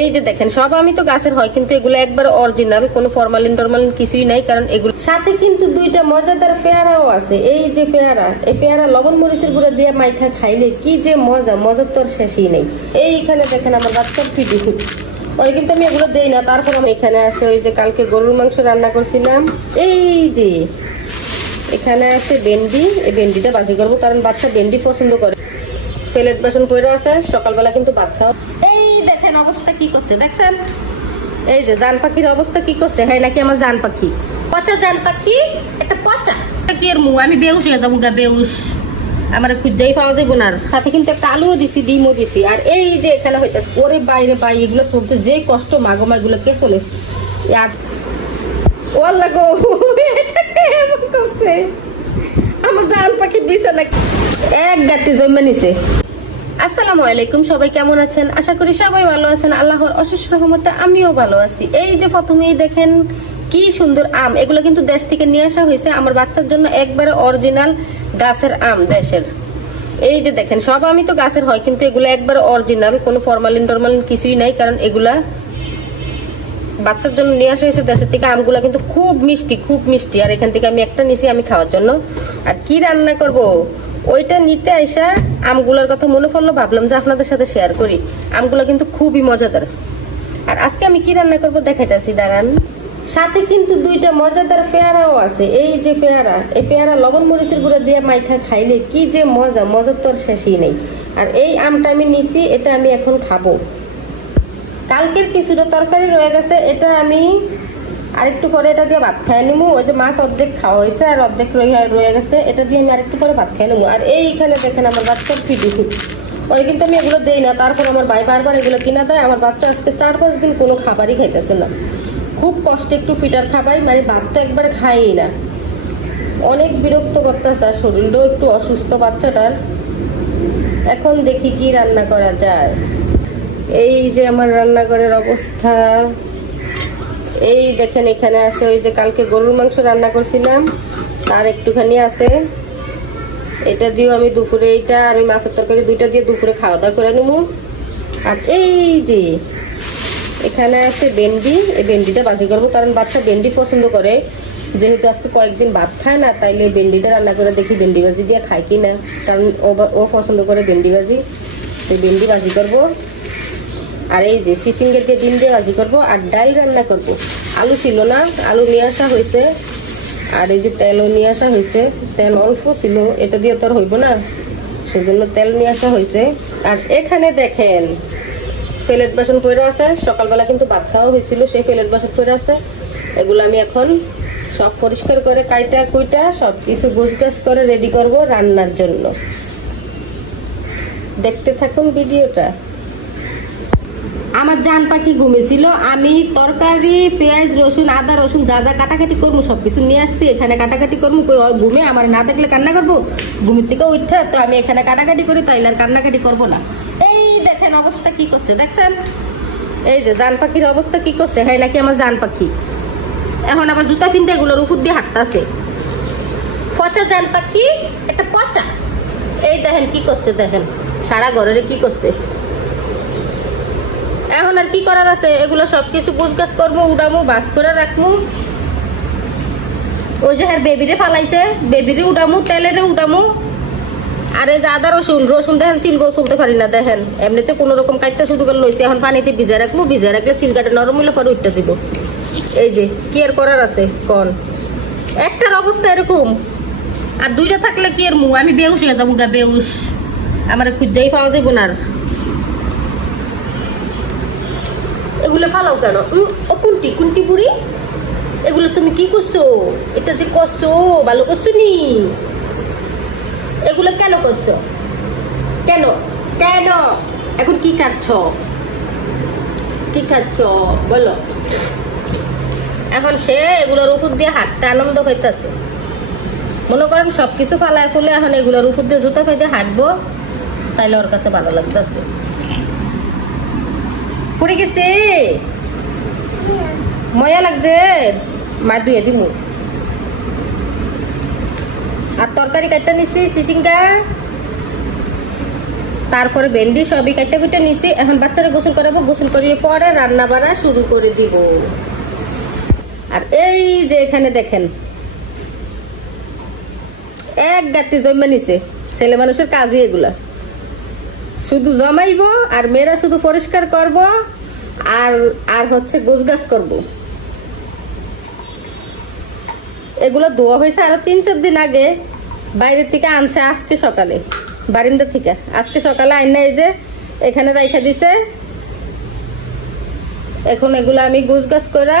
এই যে দেখেন সব আমি তো গাছের হয়, কিন্তু এগুলো একবার অরিজিনাল, কোনো ফরমালিন টরমালিন কিছুই নাই। কারণ এগুলো সাথে কিন্তু দুইটা মজাদার পেয়ারাও আছে। এই যে পেয়ারা, এই পেয়ারা লবণ মরিচের গুঁড়া দিয়ে মাইখা খাইলে কি যে মজা, মজার তো আর শেষই নেই। এইখানে দেখেন আমার বাচ্চার ফিটি ফুট, ওই কিন্তু আমি এগুলো দেই না। তারপর এখানে আছে ওই যে কালকে গরুর মাংস রান্না করছিলাম। এই যে এখানে আছে ভেন্ডি, এই ভেন্ডিটা ভাজি করবো, কারণ বাচ্চা ভেন্ডি পছন্দ করে। প্লেট বাসন পড়ে আছে, সকালবেলা কিন্তু ভাত খাওয়া। এই দেখেন অবস্থা কি করছে দেখছেন, এই যে জান পাখির অবস্থা কি করছে। হ্যাঁ নাকি আমার জান পাখি, পচা জান পাখি, একটা পচা কি এর মুখ। আমি বেউস হয়ে যাবো গা, বেউস আমার খুঁজাই পাওয়া যাবো না। সাথে কিন্তু একটা আলুও দিছি, ডিমও দিছি। আর এই যে এখানে হইতেছে ওরে বাইরে বাই, এগুলো চলতে যে কষ্ট, মাগো মা এগুলো কে চলে। আর ওর লাগো এটা কেমন করছে আমার জান পাখি, বিছানা এক গাঁটি জমে নিছে। আসসালামু আলাইকুম, সবাই কেমন আছেন? আশা করি সবাই ভালো আছেন। আল্লাহর অশেষ রহমতে আমিও ভালো আছি। এই যে প্রথমেই দেখেন কি সুন্দর আম, এগুলো কিন্তু দেশ থেকে নিয়ে আসা হয়েছে আমার বাচ্চার জন্য, একবারে অরিজিনাল গাছের আম দেশের। এই যে দেখেন সব আমি তো গাছের হয়, কিন্তু এগুলো একবারে অরিজিনাল, কোনো ফরমালিন টরমালিন কিছুই নাই। কারণ এগুলা বাচ্চার জন্য নিয়ে আসা হয়েছে দেশের থেকে। আমগুলা কিন্তু খুব মিষ্টি, খুব মিষ্টি। আর এখান থেকে আমি একটা নিছি আমি খাওয়ার জন্য। আর কি রান্না করব ওইটা নিতে আইসা আমগুলার কথা মনে পড়লো, ভাবলাম যে আপনাদের সাথে শেয়ার করি। আমগুলা কিন্তু খুবই মজাদার। আর আজকে আমি কি রান্না করব দেখাইতেছি, দাঁড়ান। সাথে কিন্তু দুইটা মজাদার পেয়ারাও আছে। এই যে পেয়ারা, এই পেয়ারা লবণ মরিচের গুঁড়া দিয়ে মাইখা খাইলে কি যে মজা, মজার তো আর শেষই নেই। আর এই আমটা আমি নিছি, এটা আমি এখন খাবো। কালকের কিছুটা তরকারি রয়ে গেছে, এটা আমি আরেকটু পরে এটা দিয়ে ভাত খাই নিমু। ওই যে মাছ অর্ধেক খাওয়া হয়েছে আর অর্ধেক রয়ে গেছে, এটা দিয়ে আমি আরেকটু পরে ভাত খাই নিমু। আর এইখানে দেখেন আমার বাচ্চার ফিটি ফুট, ওই কিন্তু আমি এগুলো দেই না। তারপর আমার ভাই বারবার এগুলো কিনা দেয়। আমার বাচ্চা আজকে 4-5 দিন কোনো খাবারই খাইতেছে না। খুব কষ্টে একটু ফিটার খাবাই, মানে ভাত তো একবারে খাই না। অনেক বিরক্ত করতেছে, আর শরীরটাও একটু অসুস্থ বাচ্চাটার। এখন দেখি কি রান্না করা যায়। এই যে আমার রান্নাঘরের অবস্থা, এই দেখেন এখানে আছে ওই যে কালকে গরুর মাংস রান্না করছিলাম, তার একটুখানি আছে। এটা দিয়েও আমি দুপুরে, এইটা আর ওই মাছের তরকারি দুইটা দিয়ে দুপুরে খাওয়া দাওয়া করে নেবো। আর এই যে এখানে আছে ভেন্ডি, এই ভেন্ডিটা ভাজি করবো, কারণ বাচ্চা ভেন্ডি পছন্দ করে। যেহেতু আজকে কয়েকদিন ভাত খায় না, তাইলে ভেন্ডিটা রান্না করে দেখি ভেন্ডি ভাজি দিয়ে খায় কি না। কারণ ও পছন্দ করে ভেন্ডি ভাজি, এই ভেন্ডি ভাজি করবো। আর এই যে সিসিঙ্গের দিয়ে ডিম দিয়ে ভাজি করবো। আর ডাল রান্না করবো। আলু ছিল না, আলু নিয়ে আসা হয়েছে। আর এই যে তেলও নিয়ে আসা হয়েছে, তেল অল্প ছিল, এটা দিয়ে তো আর হইব না, সেজন্য তেল নিয়ে আসা হয়েছে। আর এখানে দেখেন প্লেট বাসন পড়ে আছে, সকালবেলা কিন্তু ভাত খাওয়া হয়েছিল, সেই প্লেট বাসন পড়ে আছে। এগুলো আমি এখন সব পরিষ্কার করে কাইটা কুইটা সব কিছু গোছগাছ করে রেডি করব রান্নার জন্য। দেখতে থাকুন ভিডিওটা। আমার জান পাখি ঘুমিয়েছিল, আমি তরকারি পেঁয়াজ রসুন আদা রসুন যা যা কাটাকাটি করবো সবকিছু নিয়ে আসছি, এখানে কাটাকাটি করবো। কই ঘুমে আমার না দেখলে কান্না করবো, ঘুমের থেকে উঠে তো আমি এখানে কাটাকাটি করি, তাইলে আর কান্নাকাটি করবো না। এই দেখেন অবস্থা কি করছে দেখছেন, এই যে জান পাখির অবস্থা কি করছে। হ্যাঁ নাকি আমার জান পাখি, এখন আবার জুতা ফিনতে এগুলোর উপর দিয়ে হাঁটতেছে। পচা জান পাখি, একটা পচা। এই দেখেন কি করছে, দেখেন সারা ঘরের কি করছে। এখন আর কি করার আছে, এগুলো সবকিছু গোছগাছ করবো, উড়ামু, বাস করে রাখবো। ওই যে হ্যাঁ বেবিরে ফালাইছে, বেবিরে উঠামু, তেলেরে উঠামু। আর এই যে আদা রসুন, রসুন দেখেন সিলগো চলতে পারি না, দেখেন এমনিতে কোন রকম কাটতে শুধু করে লইছে। এখন পানিতে ভিজে রাখবো, ভিজে রাখলে সিলগাটা নরম হইলে পরে উঠতে দিব। এই যে কি আর করার আছে কোন, একটার অবস্থা এরকম। আর দুইটা থাকলে কি এর মুখ, আমি বেউস হয়ে যাবো গা, বেউস আমার খুঁজাই পাওয়া যাবো না। এগুলো ফালাও কেন? ও কুন্টি কুন্টি বুড়ি, এগুলো তুমি কি করছো? এটা যে করছো ভালো করছো নি, এগুলো কেন করছো? কেন কেন এখন কি খাচ্ছ, কি খাচ্ছ বলো? এখন সে এগুলোর উপর দিয়ে হাঁটতে আনন্দ পাইতেছে। মনে করেন সবকিছু ফালায় ফুলে এখন এগুলোর উপর দিয়ে জুতা ফাইতে হাঁটবো, তাইলে ওর কাছে ভালো লাগতেছে। পড়ে গেছে, মজা লাগছে, মা ধুয়ে দিমু। আর তরকারি কাটটা নিচ্ছি চিচিঙ্গা, তারপরে ভেন্ডি সবই কাটা কুটা নিছি। এখন বাচ্চারা গোসল করাবো, গোসল করিয়ে পরে রান্না বাড়া শুরু করে দিব। আর এই যে এখানে দেখেন এক গাঁটটি জমা নিছে। ছেলে মানুষের কাজই এগুলা, শুধু জমাইবো আর মেয়েরা শুধু পরিষ্কার করব আর হচ্ছে গোছগাছ করব। এগুলো ধোয়া হয়েছে আরো 3-4 দিন আগে, বাইরের থেকে আনছে আজকে সকালে, বারিন্দা থেকে আজকে সকালে আইনা এই যে এখানে রাইখা দিছে। এখন এগুলো আমি গোছগাছ করে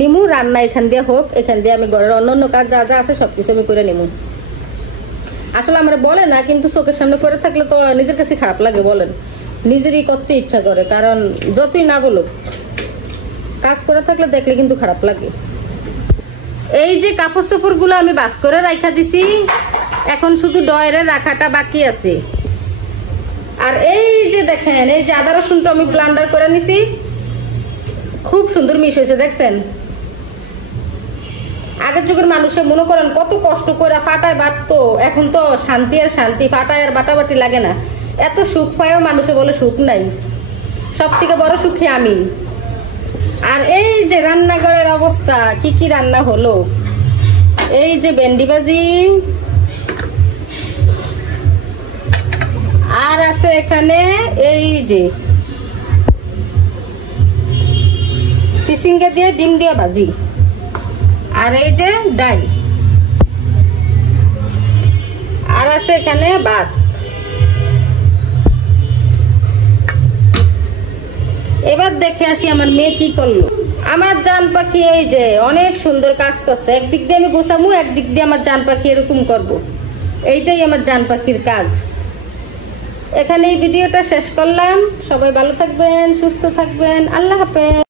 নিমু, রান্না এখান দিয়ে হোক, এখান দিয়ে আমি ঘরের অন্য কাজ যা যা আছে সবকিছু আমি করে নিমু। আসলে আমরা বলে না, কিন্তু চোখের সামনে পড়ে থাকলে তো নিজের কাছে খারাপ লাগে, বলেন, নিজেরই করতে ইচ্ছা করে। কারণ যতই না বলুক, কাজ করে থাকলে দেখলে কিন্তু খারাপ লাগে। এই যে কাপড় চোপড় গুলো আমি বাস করে রাখা দিছি, এখন শুধু ডয়ের রাখাটা বাকি আছে। আর এই যে দেখেন, এই যে আদা রসুনটা আমি ব্লেন্ডার করে নিছি, খুব সুন্দর মিশ হয়েছে, দেখছেন। আগের যুগের মানুষে মনে করেন কত কষ্ট করে ফাটায় বাটতো, এখন তো শান্তি আর শান্তি, ফাটায় আর বাটাবাটি লাগে না। এত সুখ পায়ও মানুষে বলে সুখ নাই, সব থেকে বড় সুখী আমি। আর এই যে রান্নাঘরের অবস্থা, কি কি রান্না হলো, এই যে ভেন্ডি ভাজি, আর আছে এখানে এই যে সিসিঙ্গা দিয়ে ডিম দিয়ে ভাজি, আর এই যে ডাল, আর আছে এখানে ভাত। এবার দেখে আসি আমার মেয়ে কি করলো। আমার জান পাখি এই যে অনেক সুন্দর কাজ করছে, একদিক দিয়ে আমি গোছামু, একদিক দিয়ে আমার জান পাখি এরকম করব। এইটাই আমার জান পাখির কাজ। এখানে এই ভিডিওটা শেষ করলাম। সবাই ভালো থাকবেন, সুস্থ থাকবেন, আল্লাহ হাফেজ।